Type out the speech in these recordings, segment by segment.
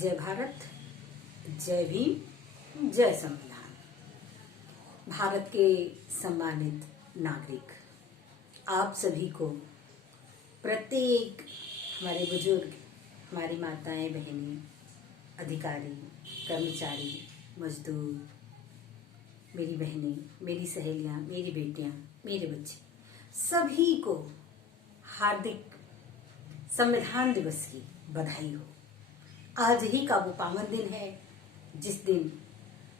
जय भारत, जय भीम, जय संविधान। भारत के सम्मानित नागरिक, आप सभी को प्रत्येक हमारे बुजुर्ग, हमारी माताएं, बहनें, अधिकारी, कर्मचारी, मजदूर, मेरी बहनें, मेरी सहेलियां, मेरी बेटियां, मेरे बच्चे, सभी को हार्दिक संविधान दिवस की बधाई हो। आज ही का वो पावन दिन है जिस दिन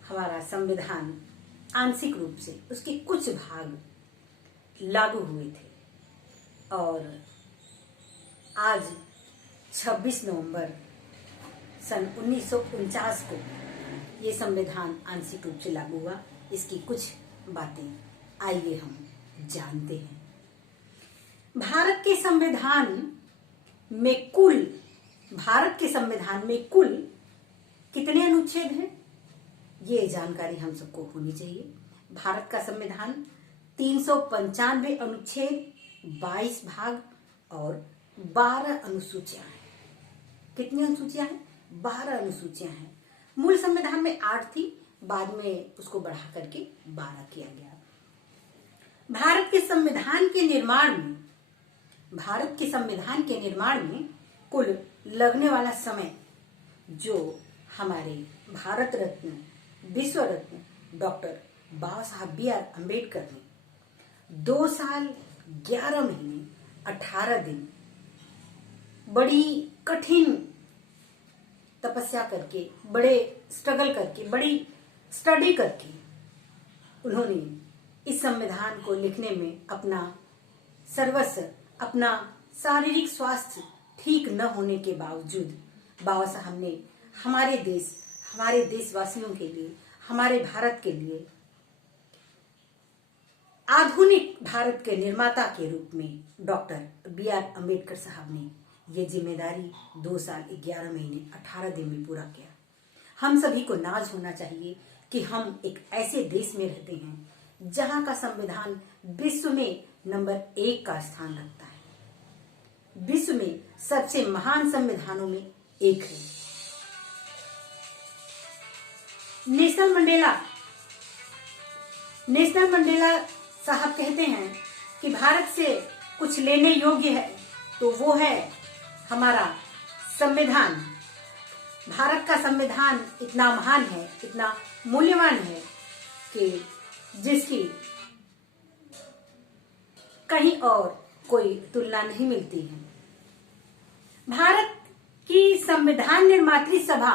हमारा संविधान आंशिक रूप से उसके कुछ भाग लागू हुए थे और आज 26 नवंबर सन 1949 को ये संविधान आंशिक रूप से लागू हुआ। इसकी कुछ बातें आइए हम जानते हैं। भारत के संविधान में कुल कितने अनुच्छेद हैं, ये जानकारी हम सबको होनी चाहिए। भारत का संविधान 395 अनुच्छेद, 22 भाग और 12 अनुसूचियां हैं। कितनी अनुसूचियां हैं? 12 अनुसूचियां हैं। मूल संविधान में 8 थी, बाद में उसको बढ़ा करके 12 किया गया। भारत के संविधान के निर्माण में कुल लगने वाला समय, जो हमारे भारत रत्न, विश्व रत्न डॉक्टर बाबा साहब B.R. अम्बेडकर ने 2 साल 11 महीने 18 दिन बड़ी कठिन तपस्या करके, बड़े स्ट्रगल करके, बड़ी स्टडी करके उन्होंने इस संविधान को लिखने में अपना सर्वस्व, अपना शारीरिक स्वास्थ्य ठीक न होने के बावजूद बाबा साहब ने हमारे देशवासियों के लिए, हमारे भारत के लिए, आधुनिक भारत के निर्माता के रूप में डॉक्टर B.R. अम्बेडकर साहब ने ये जिम्मेदारी 2 साल 11 महीने 18 दिन में पूरा किया। हम सभी को नाज होना चाहिए कि हम एक ऐसे देश में रहते हैं जहां का संविधान विश्व में नंबर 1 का स्थान रखता है। विश्व में सबसे महान संविधानों में एक है। नेल्सन मंडेला साहब कहते हैं कि भारत से कुछ लेने योग्य है तो वो है हमारा संविधान। भारत का संविधान इतना महान है, इतना मूल्यवान है कि जिसकी कहीं और कोई तुलना नहीं मिलती है। भारत की संविधान निर्मात्री सभा,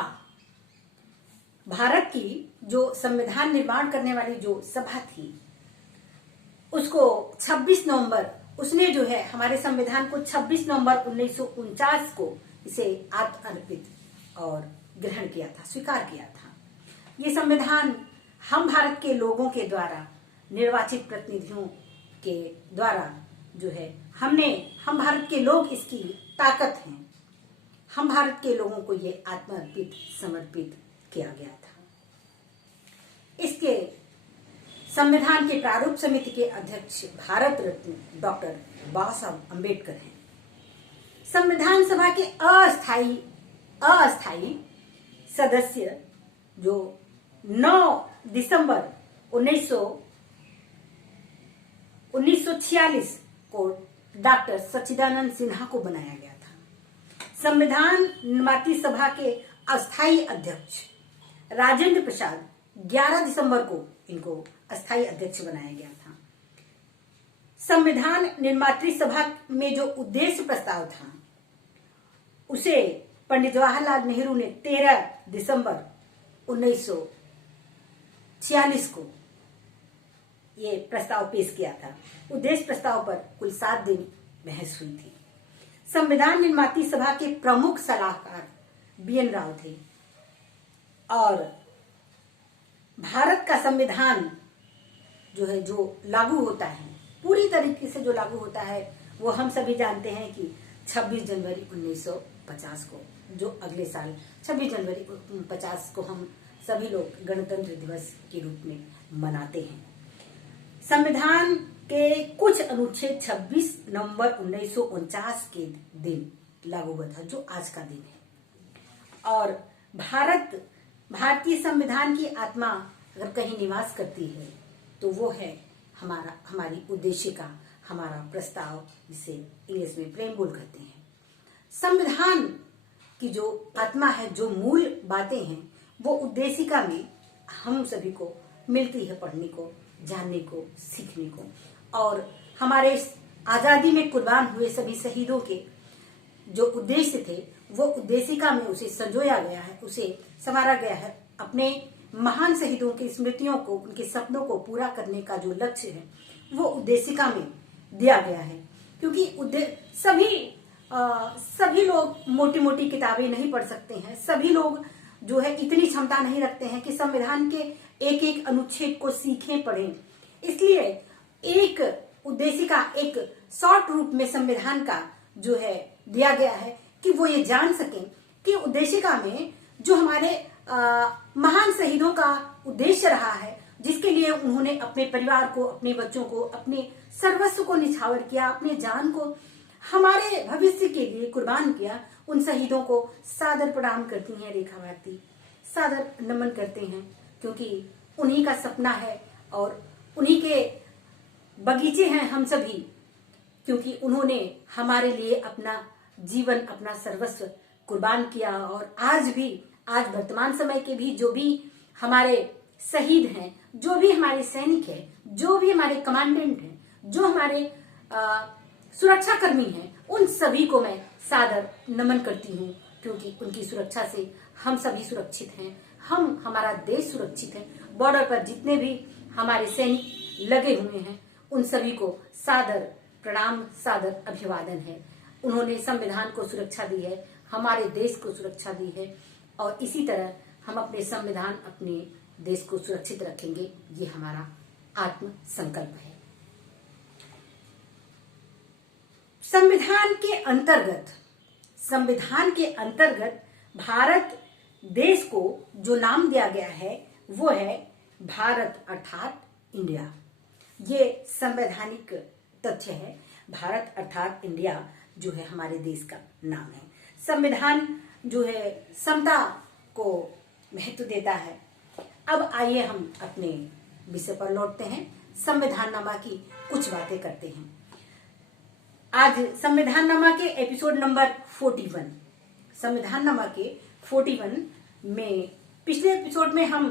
भारत की जो संविधान निर्माण करने वाली जो सभा थी, उसको 26 नवंबर, उसने जो है हमारे संविधान को 26 नवंबर 1949 को इसे आत्मर्पित और ग्रहण किया था, स्वीकार किया था। ये संविधान हम भारत के लोगों के द्वारा, निर्वाचित प्रतिनिधियों के द्वारा जो है हम भारत के लोग इसकी ताकत हैं। हम भारत के लोगों को ये आत्मर्पित, समर्पित किया गया था। इसके संविधान के प्रारूप समिति के अध्यक्ष भारत रत्न डॉक्टर बाबा साहब अम्बेडकर हैं। संविधान सभा के अस्थायी सदस्य जो 9 दिसंबर 1946 को डॉक्टर सच्चिदानंद सिन्हा को बनाया गया था। संविधान निर्मात्री सभा के अस्थायी अध्यक्ष राजेंद्र प्रसाद 11 दिसंबर को इनको अस्थायी अध्यक्ष बनाया गया था। संविधान निर्मात्री सभा में जो उद्देश्य प्रस्ताव था, उसे पंडित जवाहरलाल नेहरू ने 13 दिसंबर 1946 को ये प्रस्ताव पेश किया था। उद्देश्य प्रस्ताव पर कुल 7 दिन बहस हुई थी। संविधान निर्मात्री सभा के प्रमुख सलाहकार B.N. राव थे और भारत का संविधान जो है, जो लागू होता है, पूरी तरीके से जो लागू होता है, वो हम सभी जानते हैं कि 26 जनवरी 1950 को, जो अगले साल 26 जनवरी 50 को हम सभी लोग गणतंत्र दिवस के रूप में मनाते हैं। संविधान के कुछ अनुच्छेद 26 नवंबर 1949 के दिन लागू हुआ था, जो आज का दिन है। और भारतीय संविधान की आत्मा अगर कहीं निवास करती है तो वो है हमारी उद्देशिका, हमारा प्रस्ताव, जिसे इंग्लिश में प्रेमबोल कहते हैं। संविधान की जो आत्मा है, जो मूल बातें हैं, वो उद्देशिका में हम सभी को मिलती है पढ़ने को, जानने को, सीखने को। और हमारे आजादी में कुर्बान हुए सभी शहीदों के जो उद्देश्य थे, वो उद्देशिका में उसे संजोया गया है, उसे संवारा गया है। अपने महान शहीदों की स्मृतियों को, उनके सपनों को पूरा करने का जो लक्ष्य है, वो उद्देशिका में दिया गया है। क्योंकि सभी लोग मोटी मोटी किताबें नहीं पढ़ सकते हैं, सभी लोग जो है इतनी क्षमता नहीं रखते हैं कि संविधान के एक एक अनुच्छेद को सीखें, पढ़ें। इसलिए एक उद्देशिका, एक शॉर्ट रूप में संविधान का जो है दिया गया है कि वो ये जान सकें कि उद्देशिका में जो हमारे महान शहीदों का उद्देश्य रहा है, जिसके लिए उन्होंने अपने परिवार को, अपने बच्चों को, अपने सर्वस्व को निछावर किया, अपने जान को हमारे भविष्य के लिए कुर्बान किया, उन शहीदों को सादर प्रणाम करती हैं रेखा भारती, सादर नमन करते हैं। क्योंकि उन्हीं का सपना है और उन्हीं के बगीचे हैं हम सभी, क्योंकि उन्होंने हमारे लिए अपना जीवन, अपना सर्वस्व कुर्बान किया। और आज वर्तमान समय के भी जो भी हमारे शहीद हैं, जो भी हमारे सैनिक हैं, जो भी हमारे कमांडेंट हैं, जो हमारे सुरक्षा कर्मी हैं, उन सभी को मैं सादर नमन करती हूँ। क्योंकि उनकी सुरक्षा से हम सभी सुरक्षित हैं, हमारा देश सुरक्षित है। बॉर्डर पर जितने भी हमारे सैनिक लगे हुए हैं, उन सभी को सादर प्रणाम, सादर अभिवादन है। उन्होंने संविधान को सुरक्षा दी है, हमारे देश को सुरक्षा दी है, और इसी तरह हम अपने संविधान, अपने देश को सुरक्षित रखेंगे। ये हमारा आत्म संकल्प है। संविधान के अंतर्गत भारत देश को जो नाम दिया गया है वो है भारत, अर्थात इंडिया। ये संवैधानिक तथ्य है। भारत अर्थात इंडिया जो है हमारे देश का नाम है। संविधान जो है समता को महत्व देता है। अब आइए हम अपने विषय पर लौटते हैं, संविधाननामा की कुछ बातें करते हैं। आज संविधाननामा के एपिसोड नंबर 41, संविधाननामा के 41 में, पिछले एपिसोड में हम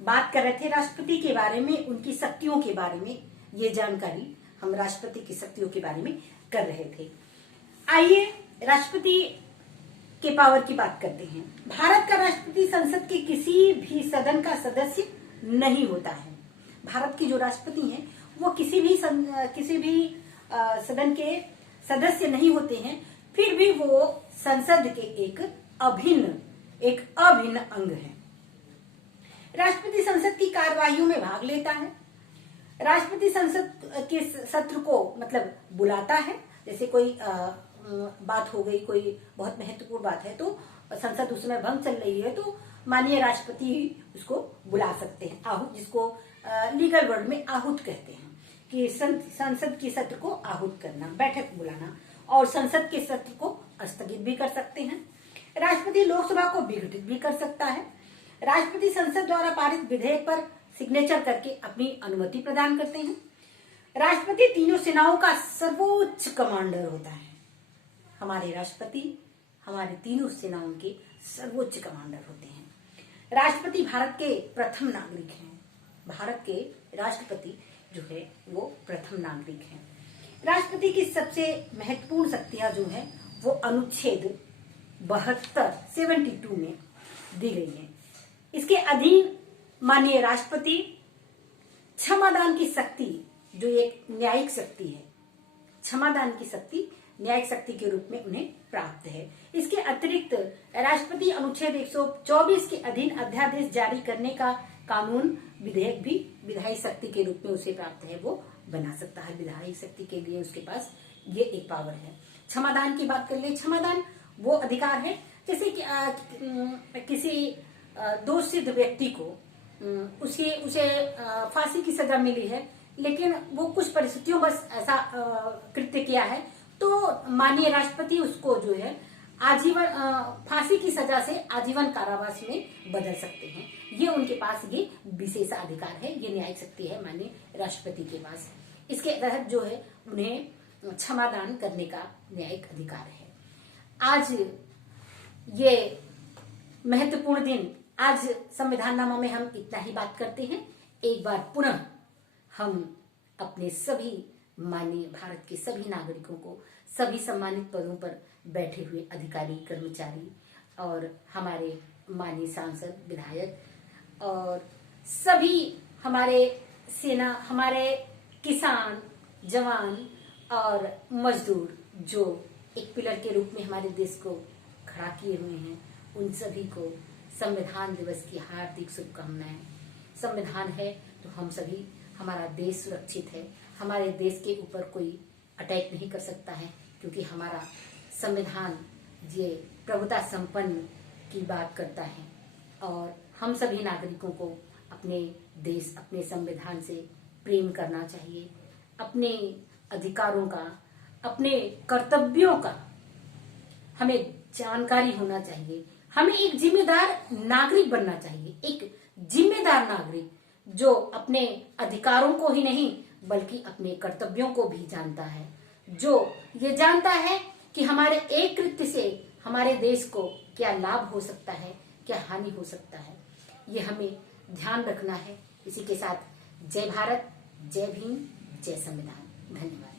बात कर रहे थे राष्ट्रपति के बारे में, उनकी शक्तियों के बारे में। ये जानकारी हम राष्ट्रपति की शक्तियों के बारे में कर रहे थे। आइए राष्ट्रपति के पावर की बात करते हैं। भारत का राष्ट्रपति संसद के किसी भी सदन का सदस्य नहीं होता है। भारत के जो राष्ट्रपति हैं वो किसी भी सदन के सदस्य नहीं होते हैं, फिर भी वो संसद के एक अभिन्न अंग है। राष्ट्रपति संसद की कार्यवाहियों में भाग लेता है। राष्ट्रपति संसद के सत्र को मतलब बुलाता है। जैसे कोई बात हो गई, कोई बहुत महत्वपूर्ण बात है, तो संसद उस समय भंग चल रही है, तो माननीय राष्ट्रपति उसको बुला सकते हैं। आहूत, जिसको लीगल वर्ड में आहूत कहते हैं, कि संसद के सत्र को आहूत करना, बैठक बुलाना, और संसद के सत्र को स्थगित भी कर सकते हैं। राष्ट्रपति लोकसभा को विघटित भी कर सकता है। राष्ट्रपति संसद द्वारा पारित विधेयक पर सिग्नेचर करके अपनी अनुमति प्रदान करते हैं। राष्ट्रपति तीनों सेनाओं का सर्वोच्च कमांडर होता है। हमारे राष्ट्रपति हमारे तीनों सेनाओं के सर्वोच्च कमांडर होते हैं। राष्ट्रपति भारत के प्रथम नागरिक हैं। भारत के राष्ट्रपति जो है वो प्रथम नागरिक हैं। राष्ट्रपति की सबसे महत्वपूर्ण शक्तियां जो है वो अनुच्छेद 72 में दी गई हैं। इसके अधीन माननीय राष्ट्रपति क्षमादान की शक्ति, जो एक न्यायिक शक्ति है, क्षमादान की शक्ति न्यायिक शक्ति के रूप में उन्हें प्राप्त है। इसके अतिरिक्त राष्ट्रपति अनुच्छेद 124 के अधीन अध्यादेश जारी करने का कानून, विधेयक भी विधायी शक्ति के रूप में उसे प्राप्त है, वो बना सकता है। विधायी शक्ति के लिए उसके पास ये एक पावर है। क्षमादान की बात कर ले, क्षमादान वो अधिकार है जैसे कि किसी दोषित व्यक्ति को उसे फांसी की सजा मिली है, लेकिन वो कुछ परिस्थितियों बस ऐसा कृत्य किया है, तो माननीय राष्ट्रपति उसको जो है आजीवन फांसी की सजा से आजीवन कारावास में बदल सकते हैं। ये उनके पास ये विशेष अधिकार है, ये न्यायिक शक्ति है माननीय राष्ट्रपति के पास। इसके तहत जो है उन्हें क्षमादान करने का न्यायिक अधिकार है। आज ये महत्वपूर्ण दिन, आज संविधाननामा में हम इतना ही बात करते हैं। एक बार पुनः हम अपने सभी माननीय भारत के सभी नागरिकों को, सभी सम्मानित पदों पर बैठे हुए अधिकारी, कर्मचारी और हमारे माननीय सांसद, विधायक और सभी हमारे सेना, हमारे किसान, जवान और मजदूर जो एक पिलर के रूप में हमारे देश को खड़ा किए हुए हैं, उन सभी को संविधान दिवस की हार्दिक शुभकामनाएं। संविधान है तो हम सभी, हमारा देश सुरक्षित है, हमारे देश के ऊपर कोई अटैक नहीं कर सकता है, क्योंकि हमारा संविधान ये प्रभुता संपन्न की बात करता है। और हम सभी नागरिकों को अपने देश, अपने संविधान से प्रेम करना चाहिए, अपने अधिकारों का, अपने कर्तव्यों का हमें जानकारी होना चाहिए। हमें एक जिम्मेदार नागरिक बनना चाहिए, एक जिम्मेदार नागरिक जो अपने अधिकारों को ही नहीं बल्कि अपने कर्तव्यों को भी जानता है, जो ये जानता है कि हमारे एक कृत्य से हमारे देश को क्या लाभ हो सकता है, क्या हानि हो सकता है, ये हमें ध्यान रखना है। इसी के साथ जय भारत, जय भीम, जय संविधान। धन्यवाद।